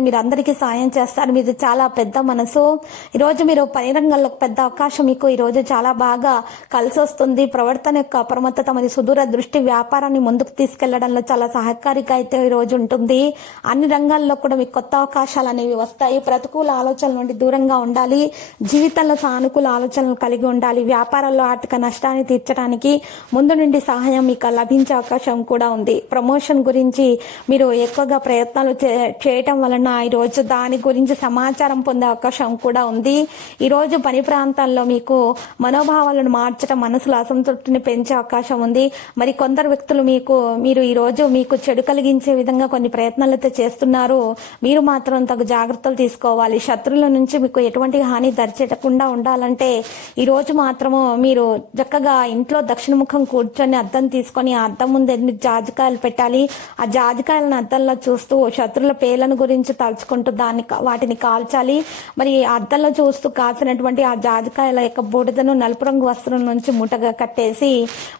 మీరు అందరికీ సాయం చేస్తారు. మీరు చాలా పెద్ద మనసు. ఈరోజు మీరు పని రంగంలో పెద్ద అవకాశం మీకు. ఈరోజు చాలా బాగా కలిసి వస్తుంది ప్రవర్తన యొక్క అప్రమత్తత మరి సుదూర దృష్టి వ్యాపారాన్ని ముందుకు తీసుకెళ్ళడంలో చాలా సహకారిగా అయితే ఈ రోజు ఉంటుంది. అన్ని రంగాల్లో కూడా మీకు కొత్త అవకాశాలు అనేవి వస్తాయి. ప్రతికూల ఆలోచనల నుండి దూరంగా ఉండాలి. జీవితంలో సానుకూల ఆలోచనలు కలిగి ఉండాలి. వ్యాపారంలో ఆర్థిక నష్టాన్ని తీర్చడానికి ముందు నుండి సహాయం మీకు లభించే అవకాశం కూడా ఉంది. ప్రమోషన్ గురించి మీరు ఎక్కువగా ప్రయత్నాలు చే- చేయటం వలన ఈరోజు దాని గురించి సమాచారం పొందే అవకాశం కూడా ఉంది. ఈరోజు పని ప్రాంతాల్లో మీకు మనోభావాలను మార్చడం మనసులో అసంతృప్తిని పెంచే అవకాశం ఉంది. మరి కొందరు వ్యక్తులు మీకు మీరు ఈరోజు మీకు చెడు కలిగించే విధంగా కొన్ని ప్రయత్నాలు అయితే చేస్తున్నారు. మీరు మాత్రం తగు జాగ్రత్తలు తీసుకోవాలి. శత్రువుల నుంచి మీకు ఎటువంటి హాని దరిచేటకుండా ఉండాలంటే ఈరోజు మాత్రము మీరు చక్కగా ఇంట్లో దక్షిణముఖం కూర్చొని అద్దం తీసుకొని ఆ అద్దం ముందు ఎన్ని జాజికాయలు పెట్టాలి? ఆ జాజికాయలను అద్దంలో చూస్తూ శత్రుల పేర్లను గురించి తలుచుకుంటూ దాన్ని వాటిని కాల్చాలి. మరి అద్దంలో చూస్తూ కాల్చినటువంటి ఆ జాజికాయల యొక్క బూడిదను నలుపు రంగు వస్త్రం నుంచి మూటగా కట్టేసి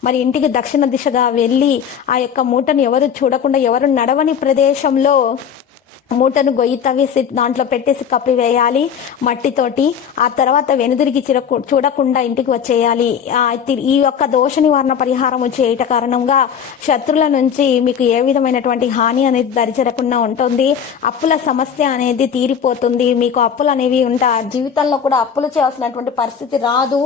మరి ఇంటికి దక్షిణ దిశగా వెళ్ళి ఆ యొక్క మూటను ఎవరు చూడకుండా ఎవరు నడవని ప్రదేశంలో మూటను గొయ్యి తవ్వేసి దాంట్లో పెట్టేసి కప్పివేయాలి మట్టితోటి. ఆ తర్వాత వెనుదిరిగి చిరకు చూడకుండా ఇంటికి వచ్చేయాలి. ఈ యొక్క దోష నివారణ పరిహారం చేయట కారణంగా శత్రుల నుంచి మీకు ఏ విధమైనటువంటి హాని అనేది దరిచేరకుండా ఉంటుంది. అప్పుల సమస్య అనేది తీరిపోతుంది. మీకు అప్పులు అనేవి ఉంటా జీవితంలో కూడా అప్పులు చేయాల్సినటువంటి పరిస్థితి రాదు.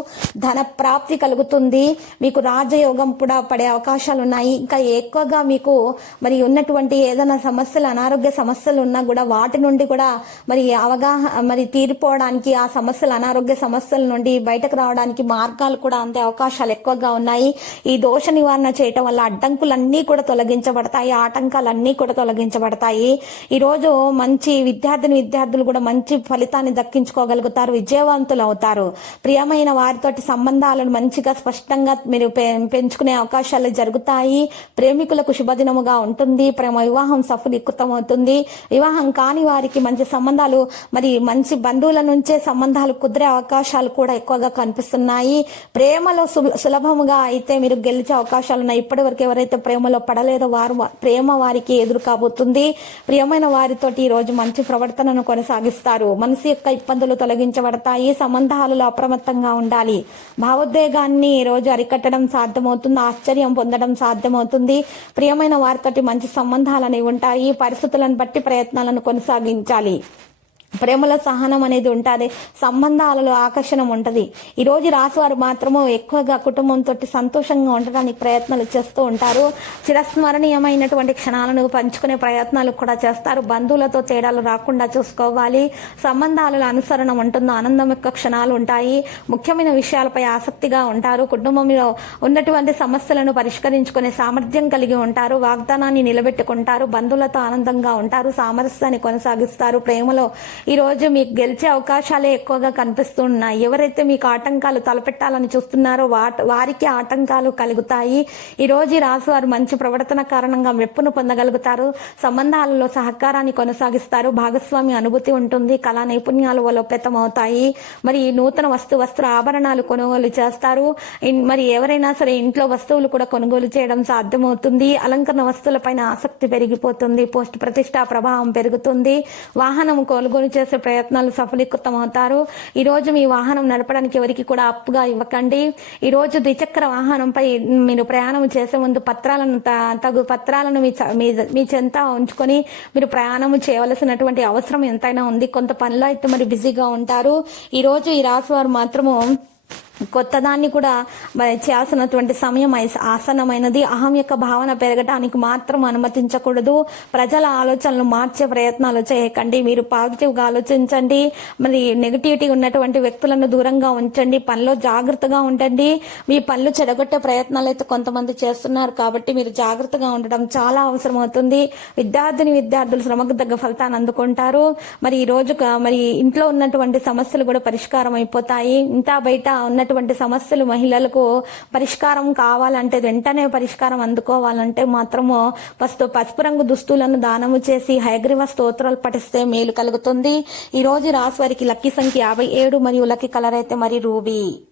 ధన ప్రాప్తి కలుగుతుంది. మీకు రాజయోగం కూడా పడే అవకాశాలు ఉన్నాయి ఇంకా ఎక్కువగా మీకు మరి ఉన్నటువంటి ఏదైనా సమస్యలు అనారోగ్య సమస్యలు ఉన్నా కూడా వాటి నుండి కూడా మరి అవగాహన మరి తీరిపోవడానికి ఆ సమస్యలు అనారోగ్య సమస్యల నుండి బయటకు రావడానికి మార్గాలు కూడా అందే అవకాశాలు ఎక్కువగా ఉన్నాయి. ఈ దోష నివారణ చేయటం వల్ల అడ్డంకులన్నీ కూడా తొలగించబడతాయి ఆటంకాలన్నీ కూడా తొలగించబడతాయి. ఈ రోజు మంచి విద్యార్థిని విద్యార్థులు కూడా మంచి ఫలితాన్ని దక్కించుకోగలుగుతారు విజయవంతులు అవుతారు. ప్రియమైన వారితోటి సంబంధాలను మంచిగా స్పష్టంగా మీరు పె- పెంచుకునే అవకాశాలు జరుగుతాయి. ప్రేమికులకు శుభదినముగా ఉంటుంది. ప్రేమ వివాహం సఫలీకృతం అవుతుంది వివాహం కాని వారికి మంచి సంబంధాలు మరి మంచి బంధువుల నుంచే సంబంధాలు కుదిరే అవకాశాలు కూడా ఎక్కువగా కనిపిస్తున్నాయి. ప్రేమలో సులభముగా అయితే మీరు గెలిచే అవకాశాలు ఉన్నాయి. ఇప్పటి వరకు ఎవరైతే ప్రేమలో పడలేదో వారు ప్రేమ వారికి ఎదురు కాబోతుంది. ప్రియమైన వారితోటి ఈ రోజు మంచి ప్రవర్తనను కొనసాగిస్తారు. మనసు యొక్క ఇబ్బందులు తొలగించబడతాయి. సంబంధాలలో అప్రమత్తంగా ఉండాలి. భావోద్వేగాన్ని ఈ రోజు అరికట్టడం సాధ్యమవుతుంది. ఆశ్చర్యం పొందడం సాధ్యమవుతుంది. ప్రియమైన వారితోటి మంచి సంబంధాలు అనేవి ఉంటాయి. పరిస్థితులను బట్టి ప్రయత్నాలను కొనసాగించాలి. ప్రేమలో సహనం అనేది ఉంటుంది సంబంధాలలో ఆకర్షణ ఉంటుంది. ఈరోజు రాసివారు మాత్రము ఎక్కువగా కుటుంబంతో సంతోషంగా ఉండడానికి ప్రయత్నాలు చేస్తూ ఉంటారు. చిరస్మరణీయమైనటువంటి క్షణాలను పంచుకునే ప్రయత్నాలు కూడా చేస్తారు. బంధువులతో తేడాలు రాకుండా చూసుకోవాలి. సంబంధాలలో అనుసరణ ఉంటుందో ఆనందం యొక్క క్షణాలు ఉంటాయి. ముఖ్యమైన విషయాలపై ఆసక్తిగా ఉంటారు. కుటుంబంలో ఉన్నటువంటి సమస్యలను పరిష్కరించుకునే సామర్థ్యం కలిగి ఉంటారు. వాగ్దానాన్ని నిలబెట్టుకుంటారు. బంధువులతో ఆనందంగా ఉంటారు. సామరస్యాన్ని కొనసాగిస్తారు. ప్రేమలో ఈ రోజు మీకు గెలిచే అవకాశాలే ఎక్కువగా కనిపిస్తున్నాయి. ఎవరైతే మీకు ఆటంకాలు తలపెట్టాలని చూస్తున్నారో వాట వారికి ఆటంకాలు కలుగుతాయి. ఈ రోజు ఈ వారు మంచి ప్రవర్తన కారణంగా మెప్పును పొందగలుగుతారు. సంబంధాలలో సహకారాన్ని కొనసాగిస్తారు. భాగస్వామి అనుభూతి ఉంటుంది. కళా నైపుణ్యాలు బలోపేతం అవుతాయి మరి ఈ నూతన వస్తు వస్త్ర ఆభరణాలు కొనుగోలు చేస్తారు. ఇన్- మరి ఎవరైనా సరే ఇంట్లో వస్తువులు కూడా కొనుగోలు చేయడం సాధ్యమవుతుంది. అలంకరణ వస్తువులపైన ఆసక్తి పెరిగిపోతుంది. పోస్ట్ ప్రతిష్ట ప్రభావం పెరుగుతుంది. వాహనం కొనుగోలు చేసే ప్రయత్నాలు సఫలీకృతం అవుతారు ఈరోజు మీ వాహనం నడపడానికి ఎవరికి కూడా అప్పుగా ఇవ్వకండి. ఈ రోజు ద్విచక్ర వాహనంపై మీరు ప్రయాణం చేసే ముందు పత్రాలను త- తగు పత్రాలను మీ చ- మీ- మీ చెంత ఉంచుకొని మీరు ప్రయాణం చేయవలసినటువంటి అవసరం ఎంతైనా ఉంది. కొంత పనిలో అయితే మరి బిజీగా ఉంటారు. ఈరోజు ఈ రాశి వారు మాత్రము కొత్తదాన్ని కూడా మరి చేయాల్సినటువంటి సమయం ఆసనమైనది అహం యొక్క భావన పెరగటానికి మాత్రం అనుమతించకూడదు. ప్రజల ఆలోచనలు మార్చే ప్రయత్నాలు చేయకండి. మీరు పాజిటివ్గా ఆలోచించండి. మరి నెగిటివిటీ ఉన్నటువంటి వ్యక్తులను దూరంగా ఉంచండి. పనిలో జాగ్రత్తగా ఉండండి. మీ పనులు చెడగొట్టే ప్రయత్నాలు అయితే కొంతమంది చేస్తున్నారు కాబట్టి మీరు జాగ్రత్తగా ఉండడం చాలా అవసరం అవుతుంది విద్యార్థిని విద్యార్థులు శ్రమకు తగ్గ ఫలితాన్ని అందుకుంటారు. మరి ఈ రోజు మరి ఇంట్లో ఉన్నటువంటి సమస్యలు కూడా పరిష్కారం అయిపోతాయి ఇంత బయట ఉన్నటువంటి సమస్యలు మహిళలకు పరిష్కారం కావాలంటే వెంటనే పరిష్కారం అందుకోవాలంటే మాత్రము ఫస్ట్ పసుపు రంగు దుస్తులను దానము చేసి హయగ్రీవ స్తోత్రాలు పఠిస్తే మేలు కలుగుతుంది. ఈ రోజు రాశి వారికి లక్కీ సంఖ్య యాభై ఏడు మరియు లక్కీ కలర్ అయితే మరి రూబీ.